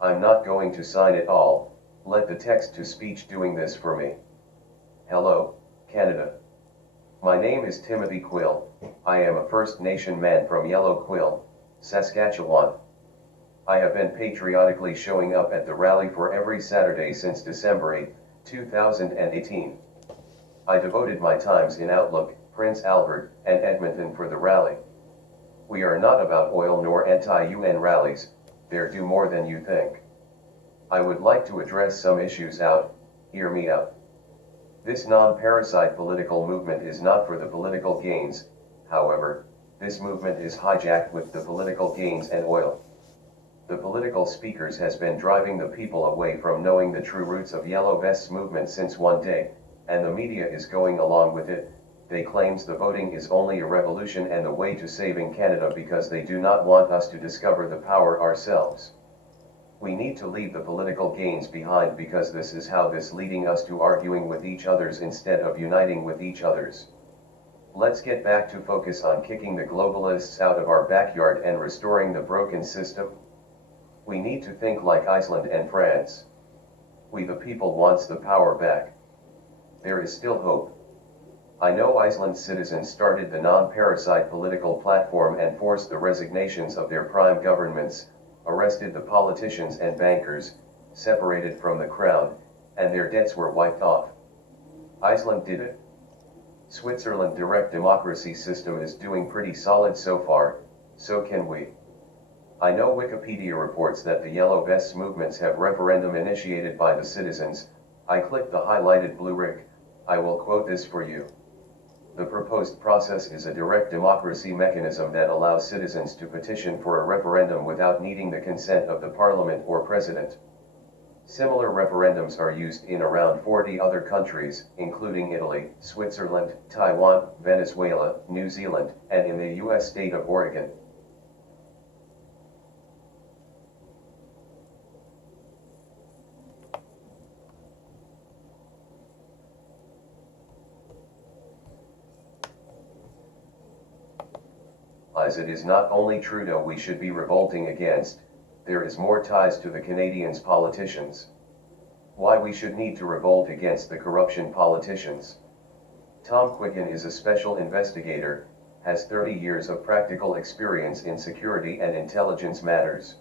I'm not going to sign it all, let the text-to-speech doing this for me. Hello, Canada. My name is Timothy Quill. I am a First Nation man from Yellow Quill, Saskatchewan. I have been patriotically showing up at the rally for every Saturday since December 8, 2018. I devoted my times in Outlook, Prince Albert, and Edmonton for the rally. We are not about oil nor anti-UN rallies, they're do more than you think. I would like to address some issues hear me out. This non-parasite political movement is not for the political gains, however, this movement is hijacked with the political gains and oil. The political speakers has been driving the people away from knowing the true roots of Yellow Vests movement since one day, and the media is going along with it. They claims the voting is only a revolution and the way to saving Canada because they do not want us to discover the power ourselves. We need to leave the political gains behind because this is how this leading us to arguing with each others instead of uniting with each others. Let's get back to focus on kicking the globalists out of our backyard and restoring the broken system. We need to think like Iceland and France. We the people wants the power back. There is still hope. I know Iceland's citizens started the non-parasite political platform and forced the resignations of their prime governments, arrested the politicians and bankers, separated from the crown, and their debts were wiped off. Iceland did it. Switzerland's direct democracy system is doing pretty solid so far, so can we. I know Wikipedia reports that the Yellow Vests movements have referendum initiated by the citizens. I clicked the highlighted blue rig. I will quote this for you. The proposed process is a direct democracy mechanism that allows citizens to petition for a referendum without needing the consent of the parliament or president. Similar referendums are used in around 40 other countries, including Italy, Switzerland, Taiwan, Venezuela, New Zealand, and in the U.S. state of Oregon. As it is not only Trudeau we should be revolting against, there is more ties to the Canadians politicians. Why we should need to revolt against the corruption politicians. Tom Quicken is a special investigator, has 30 years of practical experience in security and intelligence matters.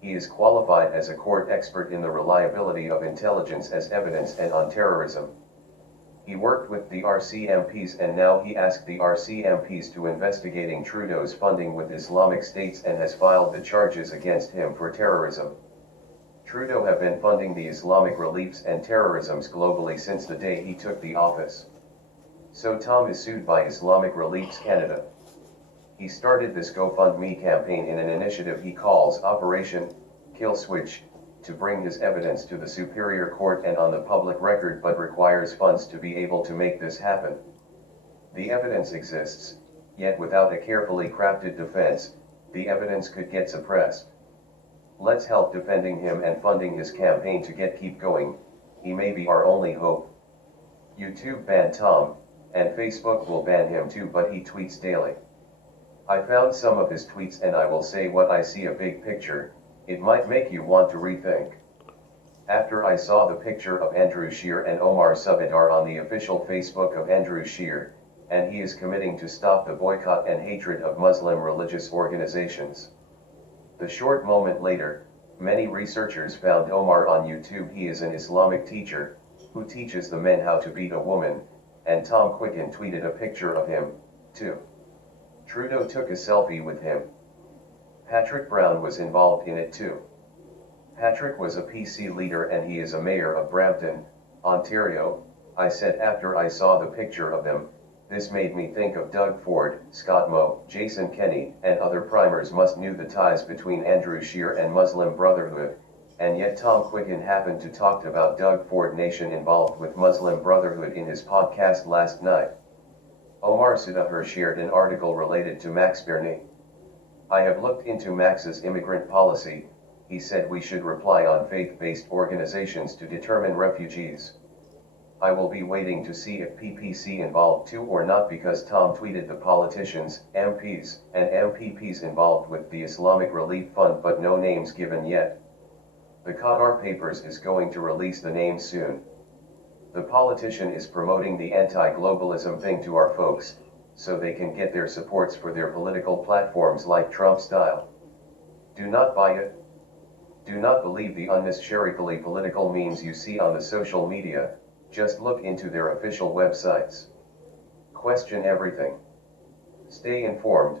He is qualified as a court expert in the reliability of intelligence as evidence and on terrorism. He worked with the RCMPs and now he asked the RCMPs to investigating Trudeau's funding with Islamic states and has filed the charges against him for terrorism. Trudeau have been funding the Islamic reliefs and terrorisms globally since the day he took the office. So Tom is sued by Islamic Reliefs Canada. He started this GoFundMe campaign in an initiative he calls Operation Kill Switch, to bring his evidence to the Superior Court and on the public record but requires funds to be able to make this happen. The evidence exists, yet without a carefully crafted defense, the evidence could get suppressed. Let's help defending him and funding his campaign to keep going, he may be our only hope. YouTube banned Tom, and Facebook will ban him too but he tweets daily. I found some of his tweets and I will say what I see a big picture. It might make you want to rethink. After I saw the picture of Andrew Scheer and Omar Subedar on the official Facebook of Andrew Scheer, and he is committing to stop the boycott and hatred of Muslim religious organizations. The short moment later, many researchers found Omar on YouTube. He is an Islamic teacher, who teaches the men how to beat a woman, and Tom Quicken tweeted a picture of him, too. Trudeau took a selfie with him. Patrick Brown was involved in it too. Patrick was a PC leader and he is a mayor of Brampton, Ontario. I said after I saw the picture of them, this made me think of Doug Ford, Scott Moe, Jason Kenney, and other primers must knew the ties between Andrew Scheer and Muslim Brotherhood, and yet Tom Quicken happened to talk about Doug Ford Nation involved with Muslim Brotherhood in his podcast last night. Omar Subedar shared an article related to Max Bernier. I have looked into Max's immigrant policy. He said we should rely on faith-based organizations to determine refugees. I will be waiting to see if PPC involved too or not because Tom tweeted the politicians, MPs, and MPPs involved with the Islamic Relief Fund but no names given yet. The Khadr Papers is going to release the name soon. The politician is promoting the anti-globalism thing to our folks, so they can get their supports for their political platforms like Trump style. Do not buy it. Do not believe the unnecessarily political memes you see on the social media, just look into their official websites. Question everything. Stay informed.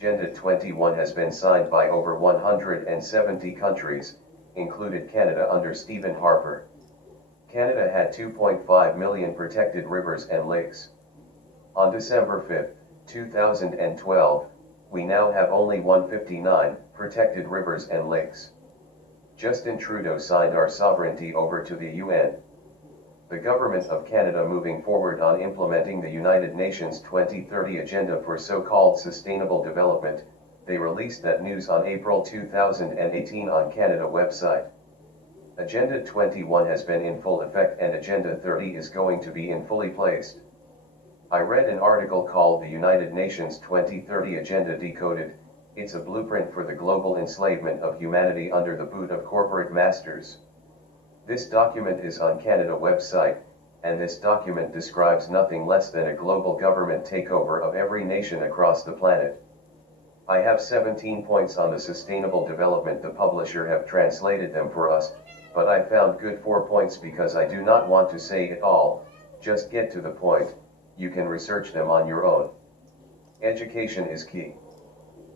Agenda 21 has been signed by over 170 countries, included Canada under Stephen Harper. Canada had 2.5 million protected rivers and lakes. On December 5, 2012, we now have only 159 protected rivers and lakes. Justin Trudeau signed our sovereignty over to the UN. The Government of Canada moving forward on implementing the United Nations 2030 Agenda for so-called Sustainable Development. They released that news on April 2018 on Canada website. Agenda 21 has been in full effect and Agenda 30 is going to be in fully placed. I read an article called The United Nations 2030 Agenda Decoded. It's a blueprint for the global enslavement of humanity under the boot of corporate masters. This document is on Canada website, and this document describes nothing less than a global government takeover of every nation across the planet. I have 17 points on the sustainable development. The publisher have translated them for us, but I found good 4 points because I do not want to say it all, just get to the point. You can research them on your own. Education is key.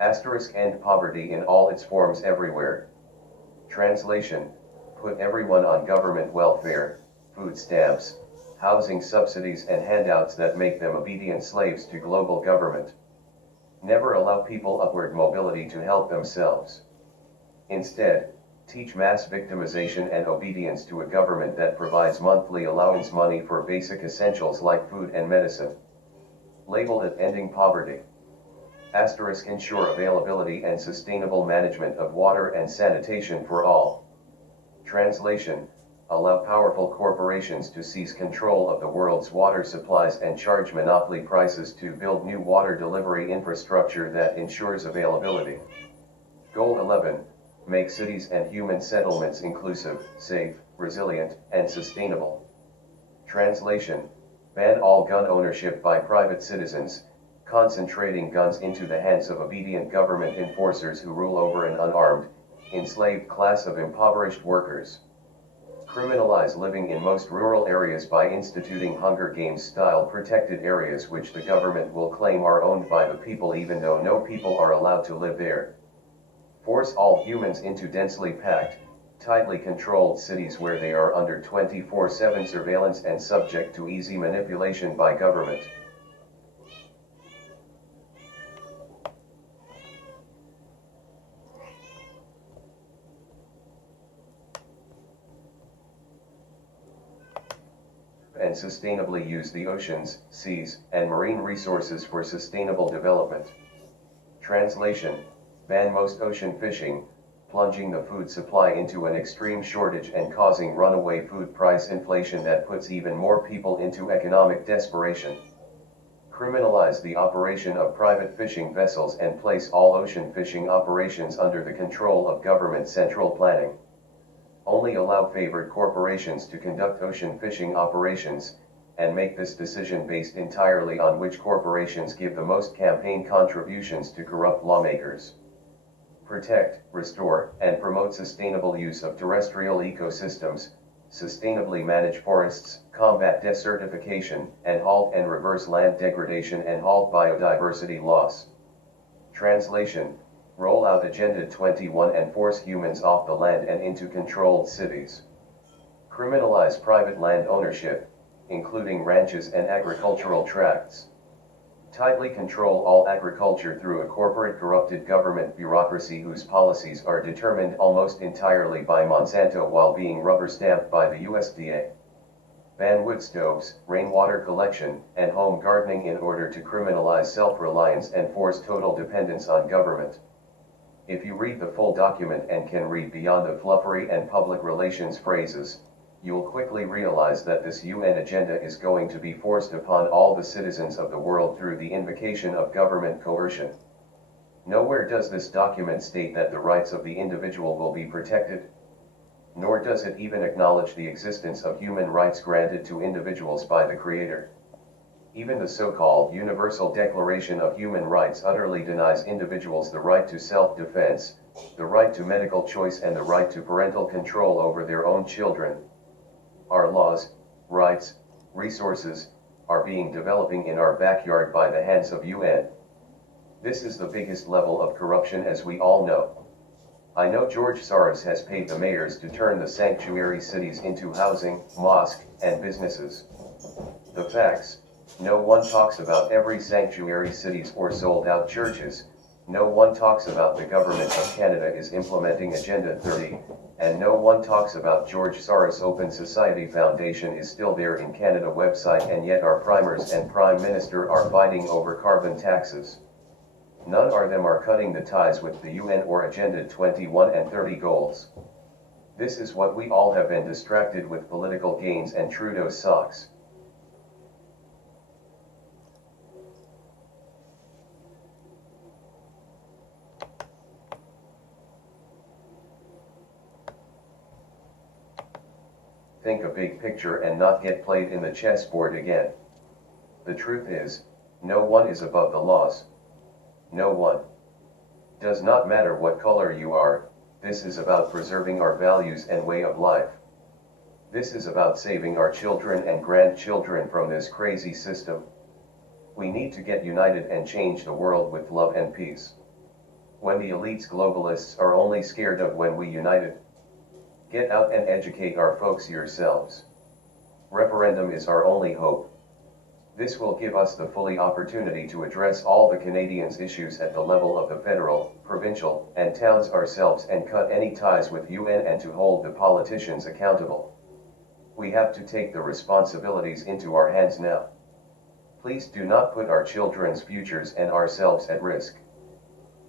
End poverty in all its forms everywhere. Translation: put everyone on government welfare, food stamps, housing subsidies and handouts that make them obedient slaves to global government. Never allow people upward mobility to help themselves. Instead, teach mass victimization and obedience to a government that provides monthly allowance money for basic essentials like food and medicine. Label it ending poverty. Ensure availability and sustainable management of water and sanitation for all. Translation: allow powerful corporations to seize control of the world's water supplies and charge monopoly prices to build new water delivery infrastructure that ensures availability. Goal 11. Make cities and human settlements inclusive, safe, resilient, and sustainable. Translation: ban all gun ownership by private citizens, concentrating guns into the hands of obedient government enforcers who rule over an unarmed, enslaved class of impoverished workers. Criminalize living in most rural areas by instituting Hunger Games-style protected areas which the government will claim are owned by the people even though no people are allowed to live there. Force all humans into densely packed, tightly controlled cities where they are under 24/7 surveillance and subject to easy manipulation by government. and sustainably use the oceans, seas, and marine resources for sustainable development. Translation: ban most ocean fishing, plunging the food supply into an extreme shortage and causing runaway food price inflation that puts even more people into economic desperation. Criminalize the operation of private fishing vessels and place all ocean fishing operations under the control of government central planning. Only allow favored corporations to conduct ocean fishing operations, and make this decision based entirely on which corporations give the most campaign contributions to corrupt lawmakers. Protect, restore, and promote sustainable use of terrestrial ecosystems, sustainably manage forests, combat desertification, and halt and reverse land degradation and halt biodiversity loss. Translation: roll out Agenda 21 and force humans off the land and into controlled cities. Criminalize private land ownership, including ranches and agricultural tracts. Tightly control all agriculture through a corporate corrupted government bureaucracy whose policies are determined almost entirely by Monsanto while being rubber-stamped by the USDA. Ban wood stoves, rainwater collection, and home gardening in order to criminalize self-reliance and force total dependence on government. If you read the full document and can read beyond the fluffery and public relations phrases, you'll quickly realize that this UN agenda is going to be forced upon all the citizens of the world through the invocation of government coercion. Nowhere does this document state that the rights of the individual will be protected, nor does it even acknowledge the existence of human rights granted to individuals by the Creator. Even the so-called Universal Declaration of Human Rights utterly denies individuals the right to self-defense, the right to medical choice, and the right to parental control over their own children. Our laws, rights, resources, are being developing in our backyard by the hands of UN. This is the biggest level of corruption, as we all know. I know George Soros has paid the mayors to turn the sanctuary cities into housing, mosque, and businesses. The facts: no one talks about every sanctuary cities or sold out churches. No one talks about the government of Canada is implementing Agenda 30, and no one talks about George Soros' Open Society Foundation is still there in Canada website, and yet our primers and prime minister are fighting over carbon taxes. None of them are cutting the ties with the UN or Agenda 21 and 30 goals. This is what we all have been distracted with: political gains and Trudeau's socks. Think a big picture and not get played in the chessboard again. The truth is, no one is above the laws. No one. Does not matter what color you are, this is about preserving our values and way of life. This is about saving our children and grandchildren from this crazy system. We need to get united and change the world with love and peace. When the elites globalists are only scared of when we united. Get out and educate our folks yourselves. Referendum is our only hope. This will give us the fully opportunity to address all the Canadians' issues at the level of the federal, provincial, and towns ourselves, and cut any ties with UN and to hold the politicians accountable. We have to take the responsibilities into our hands now. Please do not put our children's futures and ourselves at risk.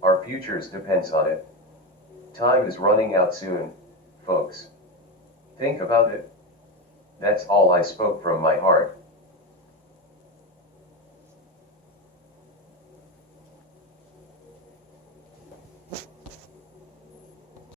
Our futures depends on it. Time is running out soon, folks. Think about it. That's all I spoke from my heart.